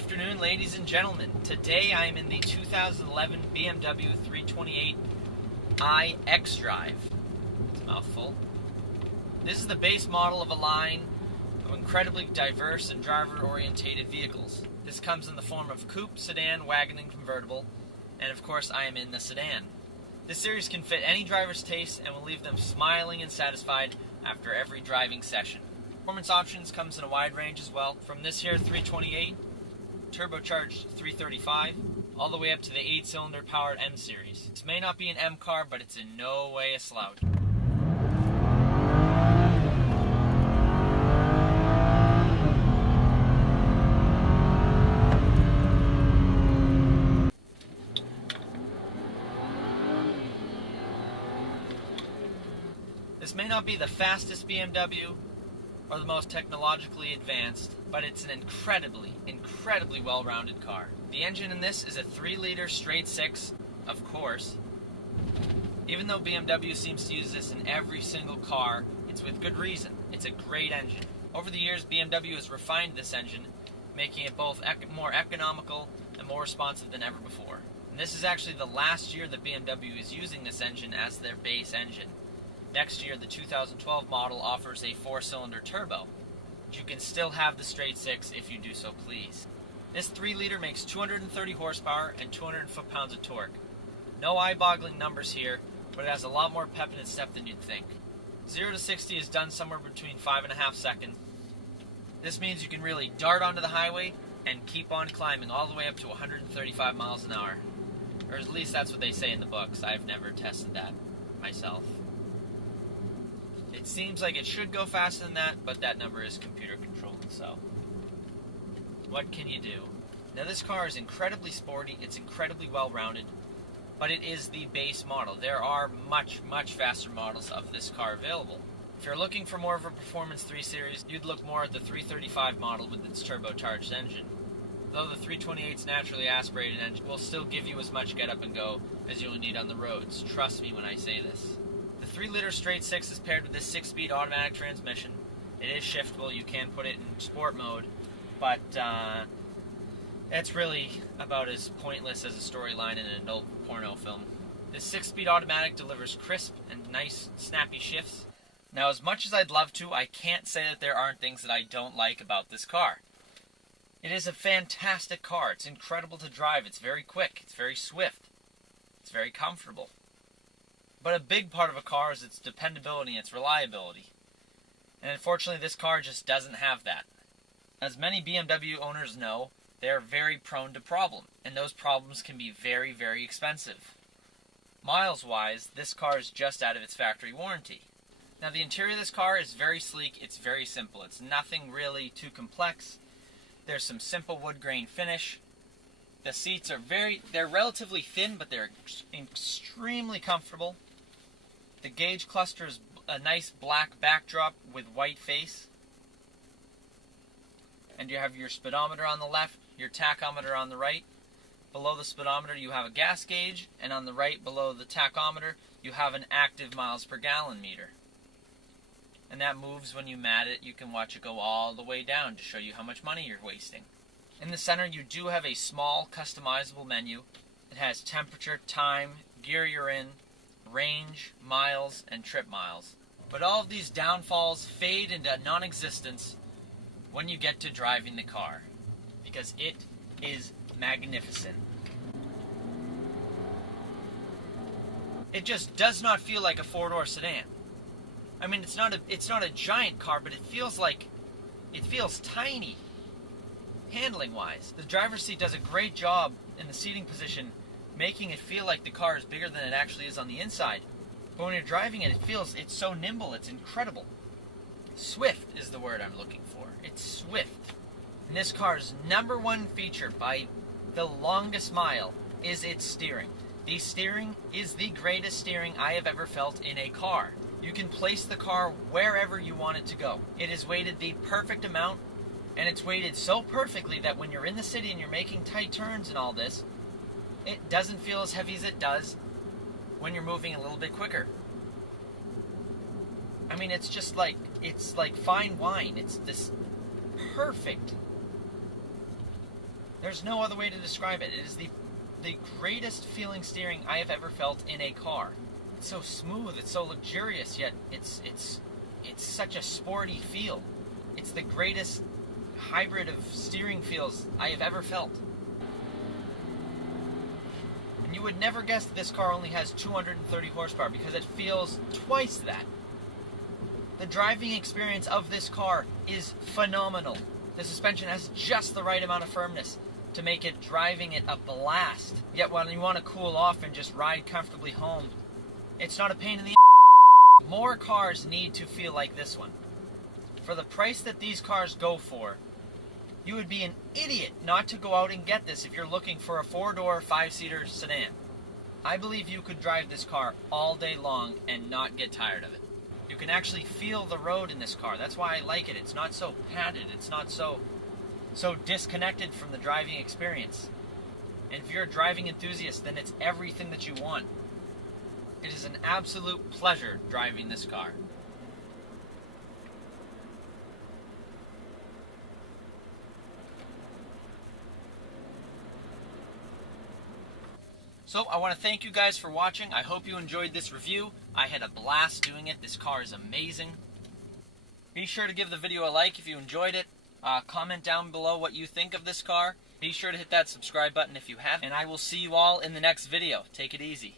afternoon, ladies and gentlemen. Today I am in the 2011 BMW 328i xDrive. It's a mouthful. This is the base model of a line of incredibly diverse and driver-orientated vehicles. This comes in the form of coupe, sedan, wagon, and convertible, and of course I am in the sedan. This series can fit any driver's taste and will leave them smiling and satisfied after every driving session. Performance options comes in a wide range as well, from this here 328, turbocharged 335, all the way up to the 8-cylinder powered M series. This may not be an M car, but it's in no way a slouch. This may not be the fastest BMW or the most technologically advanced, but it's an incredibly well-rounded car. The engine in this is a 3-liter straight 6, of course. Even though BMW seems to use this in every single car, it's with good reason. It's a great engine. Over the years, BMW has refined this engine, making it both more economical and more responsive than ever before. And this is actually the last year that BMW is using this engine as their base engine. Next year, the 2012 model offers a 4-cylinder turbo, but you can still have the straight 6 if you do so please. This 3-liter makes 230 horsepower and 200 foot-pounds of torque. No eye-boggling numbers here, but it has a lot more pep in its step than you'd think. 0 to 60 is done somewhere between 5.5 seconds. This means you can really dart onto the highway and keep on climbing all the way up to 135 miles an hour. Or at least that's what they say in the books. I've never tested that myself. It seems like it should go faster than that, but that number is computer controlled, so what can you do? Now this car is incredibly sporty, it's incredibly well-rounded, but it is the base model. There are much faster models of this car available. If you're looking for more of a Performance 3 Series, you'd look more at the 335 model with its turbocharged engine. Though the 328's naturally aspirated engine will still give you as much get up and go as you'll need on the roads. Trust me when I say this. The 3-liter straight 6 is paired with this 6-speed automatic transmission. It is shiftable, you can put it in sport mode, but it's really about as pointless as a storyline in an adult porno film. This 6-speed automatic delivers crisp and nice, snappy shifts. Now, as much as I'd love to, I can't say that there aren't things that I don't like about this car. It is a fantastic car. It's incredible to drive. It's very quick. It's very swift. It's very comfortable. But a big part of a car is its dependability and its reliability. And unfortunately, this car just doesn't have that. As many BMW owners know, they are very prone to problems, and those problems can be very expensive. Miles-wise, this car is just out of its factory warranty. Now, the interior of this car is very sleek, it's very simple. It's nothing really too complex. There's some simple wood grain finish. The seats are they're relatively thin, but they're extremely comfortable. The gauge cluster is a nice black backdrop with white face. And you have your speedometer on the left, your tachometer on the right. Below the speedometer you have a gas gauge, and on the right below the tachometer you have an active miles per gallon meter. And that moves when you mat it. You can watch it go all the way down to show you how much money you're wasting. In the center you do have a small customizable menu. It has temperature, time, gear you're in, range, miles, and trip miles. But all of these downfalls fade into non-existence when you get to driving the car, because it is magnificent. It just does not feel like a four-door sedan. I mean, it's not a giant car, but it feels tiny, handling-wise. The driver's seat does a great job in the seating position, making it feel like the car is bigger than it actually is on the inside. But when you're driving it, it's so nimble, it's incredible. Swift is the word I'm looking for. It's swift. And this car's #1 feature by the longest mile is its steering. The steering is the greatest steering I have ever felt in a car. You can place the car wherever you want it to go. It is weighted the perfect amount, and it's weighted so perfectly that when you're in the city and you're making tight turns and all this, it doesn't feel as heavy as it does when you're moving a little bit quicker. I mean, it's like fine wine. It's this perfect There's no other way to describe it. It is the greatest feeling steering I have ever felt in a car. It's so smooth, it's so luxurious, yet it's such a sporty feel. It's the greatest hybrid of steering feels I have ever felt. And you would never guess that this car only has 230 horsepower because it feels twice that. The driving experience of this car is phenomenal. The suspension has just the right amount of firmness to make it driving it a blast. Yet when you want to cool off and just ride comfortably home, it's not a pain in the More cars need to feel like this one. For the price that these cars go for, you would be an idiot not to go out and get this if you're looking for a 4-door, 5-seater sedan. I believe you could drive this car all day long and not get tired of it. You can actually feel the road in this car. That's why I like it. It's not so padded. It's not so disconnected from the driving experience. And if you're a driving enthusiast, then it's everything that you want. It is an absolute pleasure driving this car. So I want to thank you guys for watching. I hope you enjoyed this review. I had a blast doing it. This car is amazing. Be sure to give the video a like if you enjoyed it. Comment down below what you think of this car. Be sure to hit that subscribe button if you haven't. And I will see you all in the next video. Take it easy.